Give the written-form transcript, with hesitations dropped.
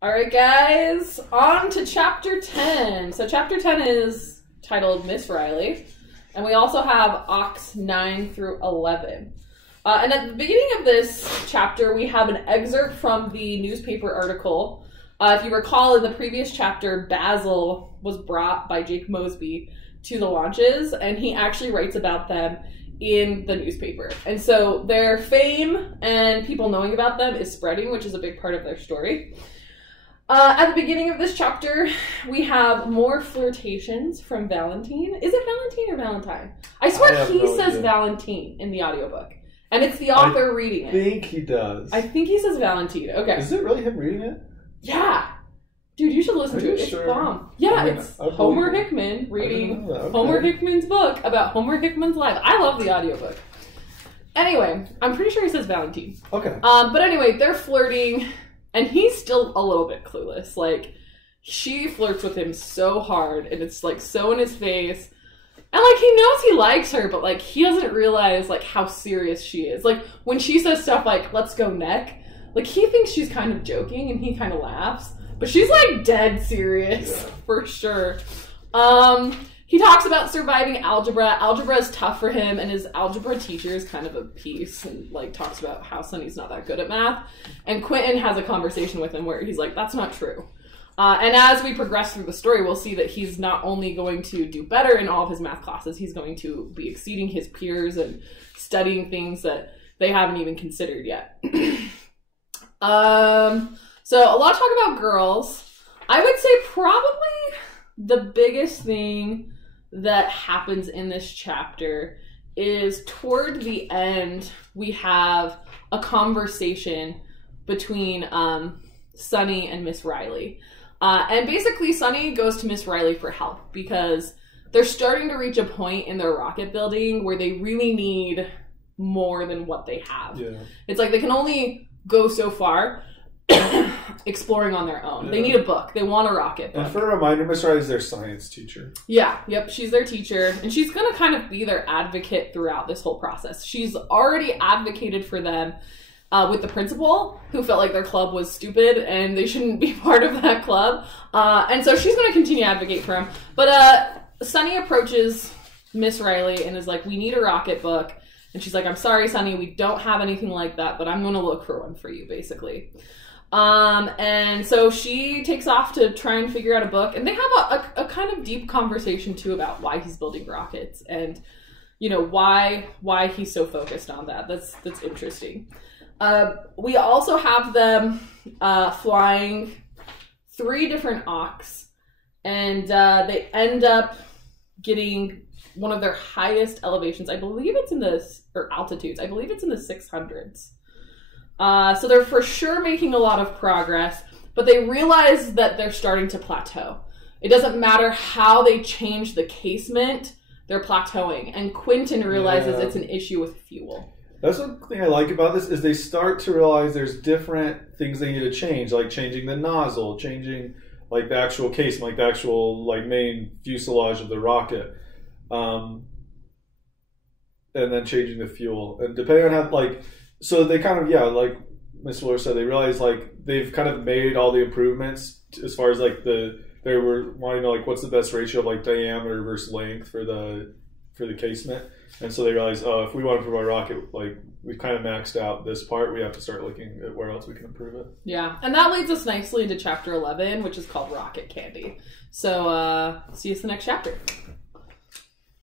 All right, guys, on to Chapter 10. So Chapter 10 is titled Miss Riley, and we also have Ox 9 through 11. And at the beginning of this chapter, we have an excerpt from the newspaper article. If you recall, in the previous chapter, Basil was brought by Jake Mosby to the launches, and he actually writes about them in the newspaper. And so their fame and people knowing about them is spreading, which is a big part of their story. At the beginning of this chapter, we have more flirtations from Valentine. Is it Valentine or Valentine? I swear he says Valentine in the audiobook. And it's the author reading it. I think he does. I think he says Valentine. Okay. Is it really him reading it? Yeah. Dude, you should listen to it. It's bomb. Yeah, it's Homer Hickman reading Homer Hickman's book about Homer Hickman's life. I love the audiobook. Anyway, I'm pretty sure he says Valentine. Okay. But anyway, they're flirting, and he's still a little bit clueless. Like, she flirts with him so hard, and it's, like, so in his face. And, like, he knows he likes her, but, like, he doesn't realize, like, how serious she is. Like, when she says stuff like, let's go neck, like, he thinks she's kind of joking, and he kind of laughs. But she's, like, dead serious, for sure. He talks about surviving algebra. Algebra is tough for him, and his algebra teacher is kind of a piece, and, like, talks about how Sunny's not that good at math. And Quentin has a conversation with him where he's like, that's not true. And as we progress through the story, we'll see that he's not only going to do better in all of his math classes, he's going to be exceeding his peers and studying things that they haven't even considered yet. So a lot of talk about girls. I would say probably the biggest thing that happens in this chapter is toward the end, we have a conversation between Sunny and Miss Riley. And basically, Sunny goes to Miss Riley for help because they're starting to reach a point in their rocket building where they really need more than what they have. Yeah. It's like they can only go so far exploring on their own. Yeah. They need a book. They want a rocket book. And for a reminder, Miss Riley is their science teacher. Yeah, yep, she's their teacher. And she's going to kind of be their advocate throughout this whole process. She's already advocated for them with the principal, who felt like their club was stupid and they shouldn't be part of that club. And so she's going to continue to advocate for him. But Sunny approaches Miss Riley and is like, we need a rocket book. And she's like, I'm sorry, Sunny, we don't have anything like that, but I'm going to look for one for you, basically. And so she takes off to try and figure out a book. And they have a kind of deep conversation, too, about why he's building rockets and, you know, why he's so focused on that. That's interesting. We also have them flying 3 different Ox, and they end up getting one of their highest elevations. I believe it's in or altitudes. I believe it's in the 600s. So they're for sure making a lot of progress, but they realize that they're starting to plateau. It doesn't matter how they change the casement, they're plateauing, and Quentin realizes it's an issue with fuel. That's one thing I like about this is they start to realize there's different things they need to change, like changing the nozzle, changing like the actual case, like the actual like main fuselage of the rocket, and then changing the fuel. And depending on how so they kind of like Miss Fuller said, they realize like they've kind of made all the improvements as far as like they were wanting to know like what's the best ratio of like diameter versus length for the casement. And so they realize, if we want to improve our rocket, like, we've kind of maxed out this part, we have to start looking at where else we can improve it. Yeah, and that leads us nicely into Chapter 11, which is called Rocket Candy. So, see you in the next chapter.